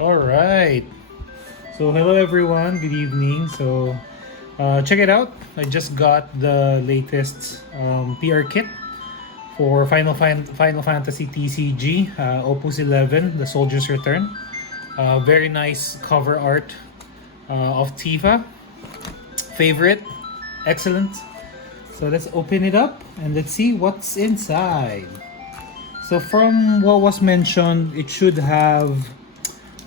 All right. So hello everyone. Good evening. Check it out. I just got the latest PR kit for Final Fantasy TCG Opus 11, The Soldier's Return. Very nice cover art of Tifa. Favorite. Excellent. So let's open it up and let's see what's inside. So from what was mentioned, it should have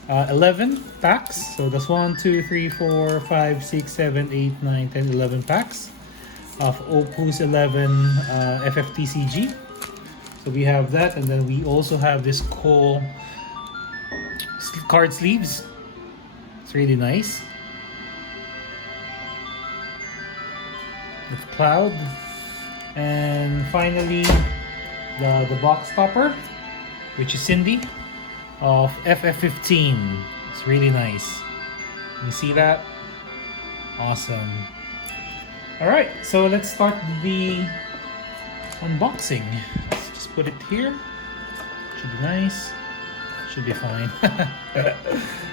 11 packs. So that's 1, 2, 3, 4, 5, 6, 7, 8, 9, 10, 11 packs of Opus 11 FFTCG. So we have that, and then we also have this cool card sleeves. It's really nice. With Cloud. And finally, the box topper, which is Cindy of FF15. It's really nice. You see that? Awesome. Alright, so let's start the unboxing. Let's just put it here. Should be nice. Should be fine.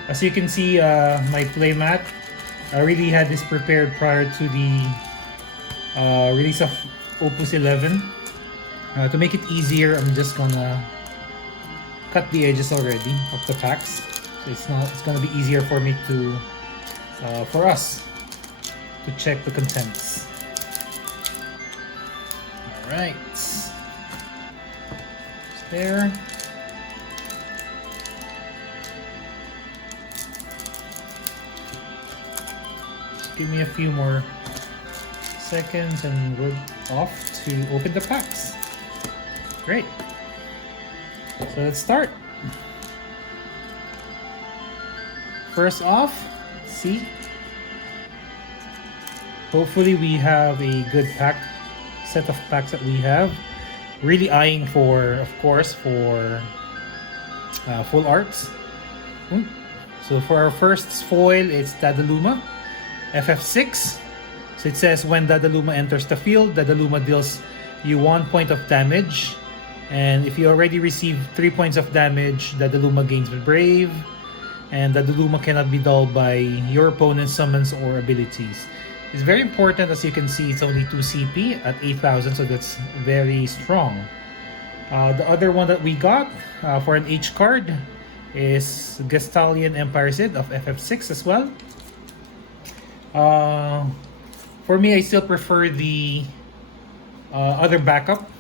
As you can see, my playmat, I really had this prepared prior to the release of Opus 11. To make it easier, I'm just gonna cut the edges already of the packs, so it's gonna be easier for me to for us to check the contents. All right, it's there. Just give me a few more seconds and we're off to open the packs. Great. So let's start. First off, let's see. Hopefully we have a good set of packs that we have. Really eyeing for, of course, for full arts. So for our first foil, it's Dadaluma, FF6. So it says when Dadaluma enters the field, Dadaluma deals you 1 point of damage. And if you already receive 3 points of damage, Dadaluma gains Brave, and Dadaluma cannot be dulled by your opponent's summons or abilities. It's very important, as you can see, it's only 2 CP at 8,000, so that's very strong. The other one that we got for an H card is Gestalian Empire Sid of FF6 as well. For me, I still prefer the other backup,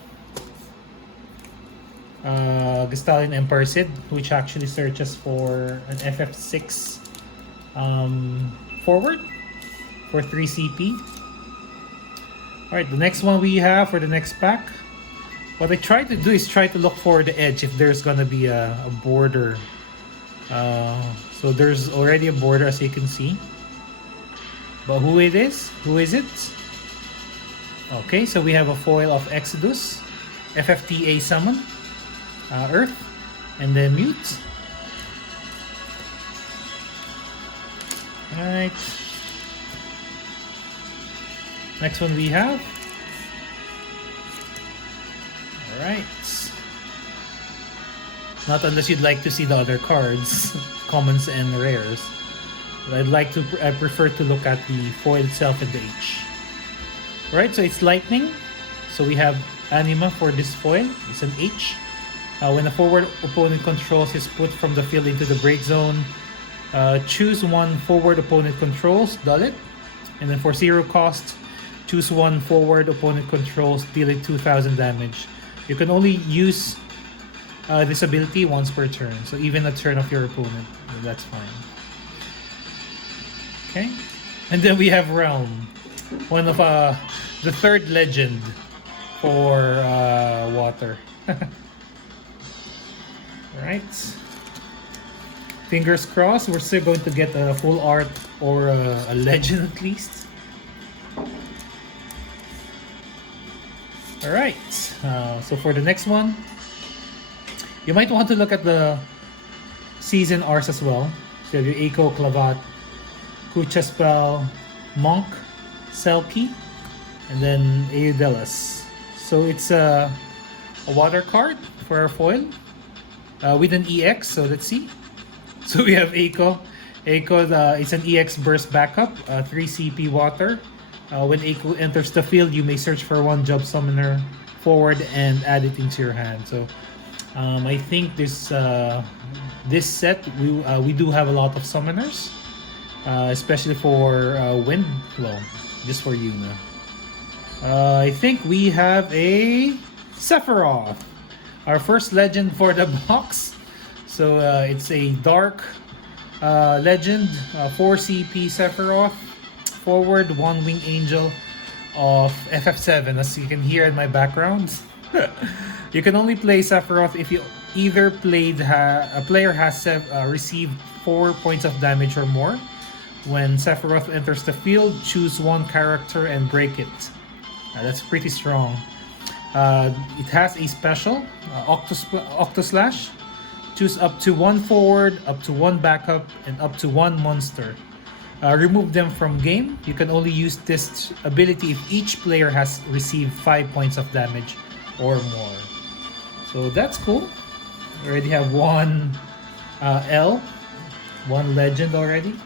Gestalian Empire Sid, which actually searches for an FF6 forward for 3 CP. Alright, the next one we have for the next pack. What I try to do is try to look for the edge if there's gonna be a border. So there's already a border, as you can see. But who it is? Who is it? Okay, so we have a foil of Exodus, FFTA Summon, Earth, and then Mute. Alright. Next one we have. Alright. Not unless you'd like to see the other cards, commons and rares. But I prefer to look at the foil itself and the H. Alright, so it's Lightning. So we have Anima for this foil. It's an H. When a forward opponent controls is put from the field into the break zone, choose one forward opponent controls, dull it. And then for 0 cost, choose one forward opponent controls, deal it 2,000 damage. You can only use this ability once per turn, so even a turn of your opponent, that's fine. Okay, and then we have Realm, one of the third legend for water. Alright, fingers crossed we're still going to get a full art or a legend at least. Alright, so for the next one, you might want to look at the season Rs as well. So you have your Echo, Clavat, Kucha Spell, Monk, Selkie, and then Eudelis. So it's a water card for our foil with an EX, so let's see. So we have Eiko. Eiko, it's an EX burst backup, 3 CP water. When Eiko enters the field, you may search for one job summoner forward and add it into your hand. So I think this set we do have a lot of summoners, especially for wind. Well, just for Yuna. I think we have a Sephiroth, our first legend for the box. So it's a dark legend, 4 CP Sephiroth, forward, 1 wing angel of FF7, as you can hear in my background. You can only play Sephiroth if you either a player has received 4 points of damage or more. When Sephiroth enters the field, choose 1 character and break it. That's pretty strong. It has a special, Octoslash. Choose up to 1 forward, up to 1 backup, and up to 1 monster. Remove them from game. You can only use this ability if each player has received 5 points of damage or more. So that's cool. We already have 1 L, 1 legend already.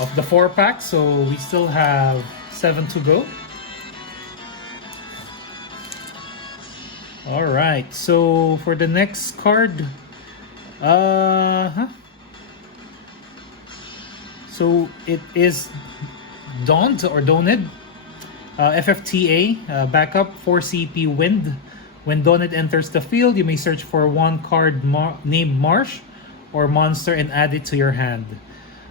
Of the 4 packs, so we still have 7 to go. Alright, so for the next card, so it is Dawned or Doned, FFTA, backup, 4 CP Wind. When Doned enters the field, you may search for 1 card named Marsh or monster and add it to your hand.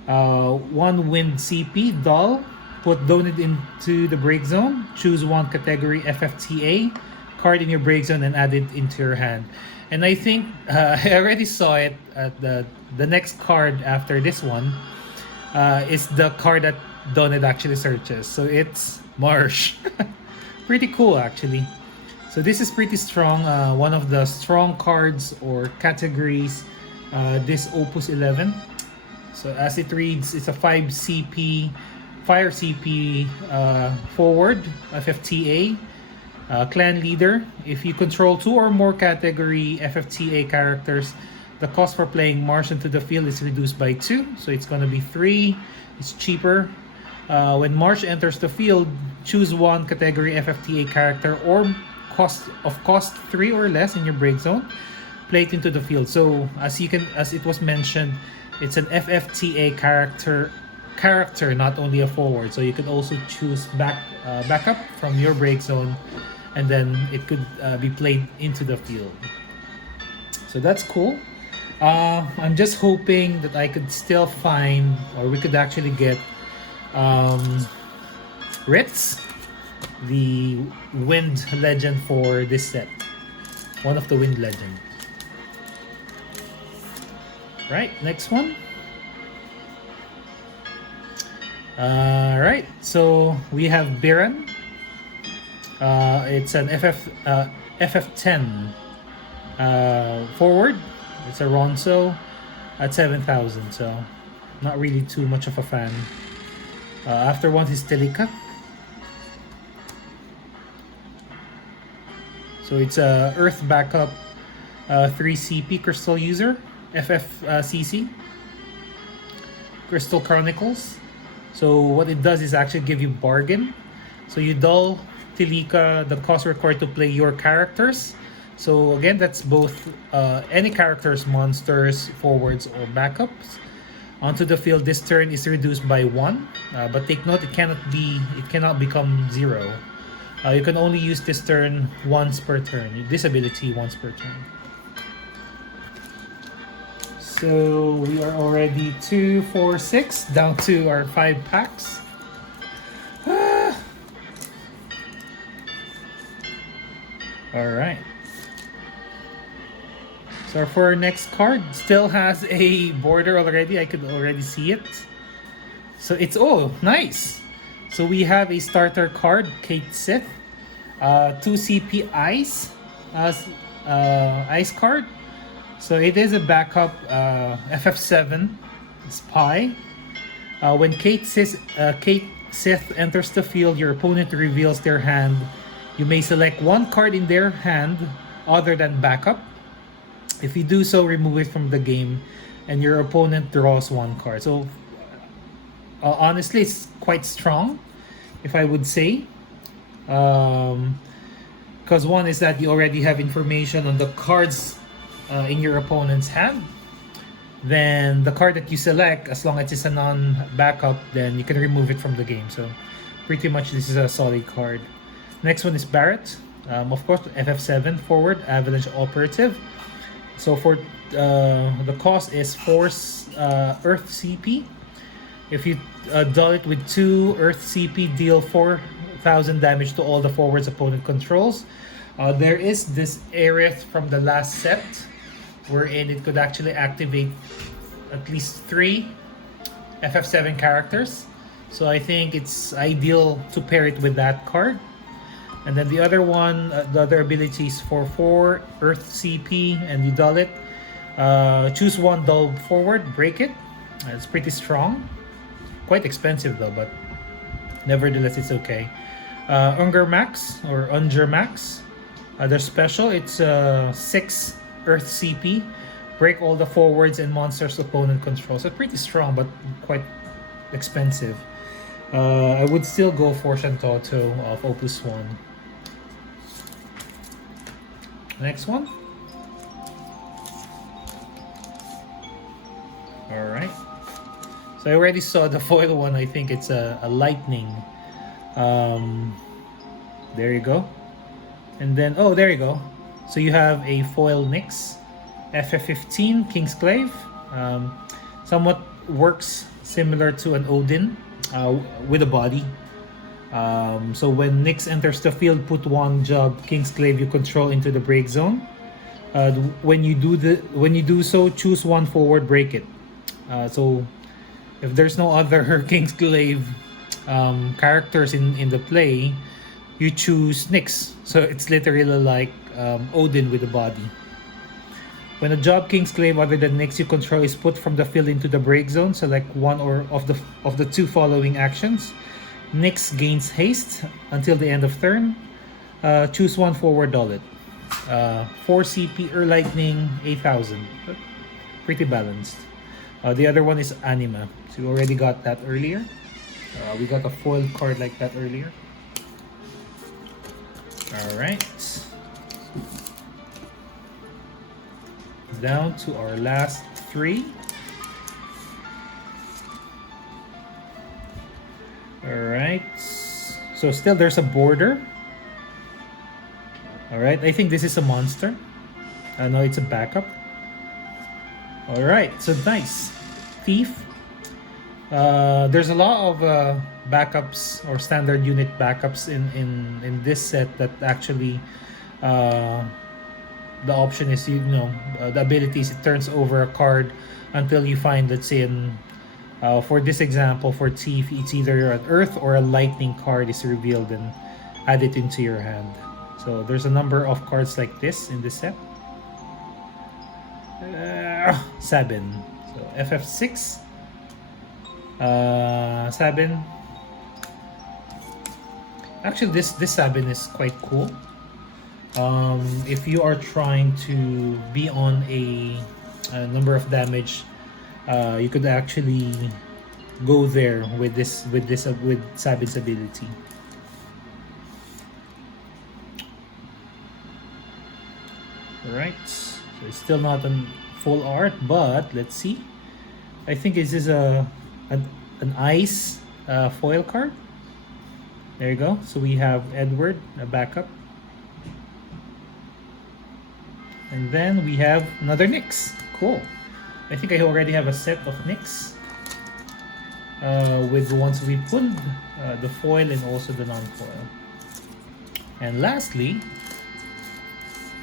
1 Wind CP, Doll, put Doned into the break zone, choose 1 category FFTA card in your break zone and add it into your hand. And I think I already saw it at the next card after this one is the card that Doned actually searches. So it's Marsh. Pretty cool actually. So this is pretty strong. One of the strong cards or categories, this Opus 11. So as it reads, it's a 5 CP, Fire CP forward, FFTA. Clan leader. If you control 2 or more category FFTA characters, the cost for playing Marsh into the field is reduced by 2. So it's going to be 3. It's cheaper. When Marsh enters the field, choose 1 category FFTA character or cost 3 or less in your break zone. Play it into the field. So as it was mentioned, it's an FFTA character, not only a forward. So you can also choose backup from your break zone, and then it could be played into the field. So that's cool. I'm just hoping that I could still find, or we could actually get Ritz, the wind legend for this set. One of the wind legend. Right, next one. Alright, so we have Biran. It's an FF10 forward. It's a Ronso at 7,000, so not really too much of a fan. After one is Telika. So it's a Earth backup 3 CP crystal user, FFCC. Crystal Chronicles. So what it does is actually give you bargain. So you dull Telika, the cost required to play your characters. So again, that's both any characters, monsters, forwards, or backups. Onto the field this turn is reduced by 1, but take note it cannot become 0. You can only use this turn once per turn. This ability once per turn. So we are already 2, 4, 6 down to our 5 packs. All right. So for our next card, still has a border already. I could already see it. So it's, oh, nice. So we have a starter card, Kate Sith. 2 CP Ice Ice card. So it is a backup FF7 Spy. When Kate Sith enters the field, your opponent reveals their hand. You may select 1 card in their hand other than backup. If you do so, remove it from the game, and your opponent draws one card. So honestly, it's quite strong, if I would say. Because one is that you already have information on the cards in your opponent's hand. Then the card that you select, as long as it's a non-backup, then you can remove it from the game. So pretty much this is a solid card. Next one is Barrett. Of course, FF7 forward, Avalanche Operative. So for the cost is 4 Earth CP. If you dull it with 2 Earth CP, deal 4,000 damage to all the forwards opponent controls. There is this Aerith from the last set, wherein it could actually activate at least 3 FF7 characters. So I think it's ideal to pair it with that card. And then the other one, the other ability is for 4 Earth CP, and you dull it. Choose one dull forward, break it. It's pretty strong. Quite expensive though, but nevertheless it's okay. Unger Max or Unger Max. They're special. It's 6 Earth CP. Break all the forwards and monsters opponent controls. So pretty strong, but quite expensive. I would still go for Shantoto of OpusXI. Next one. Alright. So I already saw the foil one. I think it's a lightning. There you go. And then, oh, there you go. So you have a foil Nyx, FF15, Kingsclave. Somewhat works similar to an Odin with a body. So when Nyx enters the field, put one job Kingsclave you control into the break zone. When you do so, choose one forward, break it. So if there's no other Kingsclave characters in the play, you choose Nyx. So it's literally like Odin with a body. When a job Kingsclave other than Nyx you control is put from the field into the break zone, select one or of the 2 following actions. Nyx gains haste until the end of turn. Choose one forward, dull it. 4 CP or lightning, 8,000. Pretty balanced. The other one is Anima. So we already got that earlier. We got a foil card like that earlier. Alright. Down to our last 3. Alright. So still there's a border. Alright, I think this is a monster. No, it's a backup. Alright, so nice. Thief. There's a lot of backups or standard unit backups in this set that actually the option is, the abilities, it turns over a card until you find, let's say, for this example, for Thief, it's either an Earth or a Lightning card is revealed and add it into your hand. So there's a number of cards like this in this set. Sabin. So FF6. Sabin. Actually, this Sabin is quite cool. If you are trying to be on a number of damage, you could actually go there with Sabin's ability. Alright, so it's still not on full art, but let's see. I think this is an ice foil card. There you go. So we have Edward, a backup. And then we have another Nyx. Cool. I think I already have a set of Nyx with the ones we pulled, the foil and also the non-foil. And lastly,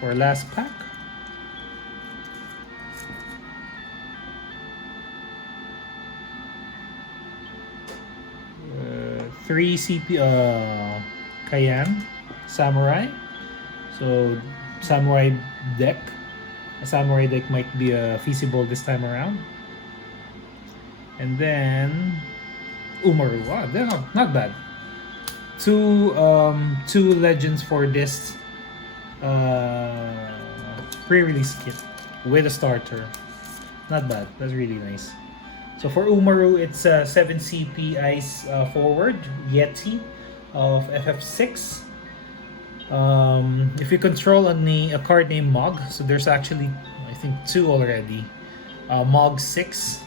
for last pack, three CP Cayenne Samurai. So Samurai deck. A Samurai deck might be feasible this time around. And then Umaru. Wow, they're not bad. Two legends for this pre-release kit. with a starter. Not bad. That's really nice. So for Umaru, it's 7 CP Ice Forward Yeti of FF6. If you control a card named Mog, so there's actually, I think, 2 already. Mog 6,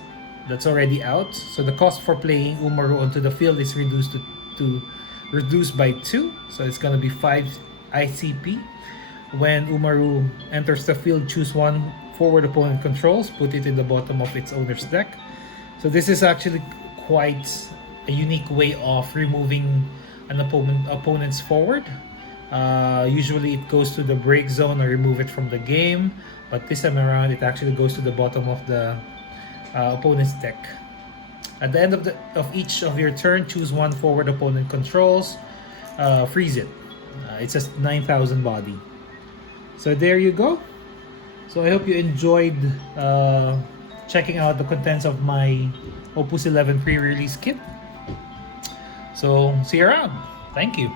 that's already out. So the cost for playing Umaru onto the field is reduced by 2. So it's gonna be 5 ICP. When Umaru enters the field, choose one forward opponent controls, put it in the bottom of its owner's deck. So this is actually quite a unique way of removing an opponent's forward. Usually it goes to the break zone or remove it from the game, but this time around it actually goes to the bottom of the opponent's deck. At the end of each of your turn, choose one forward opponent controls, freeze it. It's a 9,000 body. So there you go. So I hope you enjoyed checking out the contents of my Opus 11 pre-release kit. So see you around. Thank you.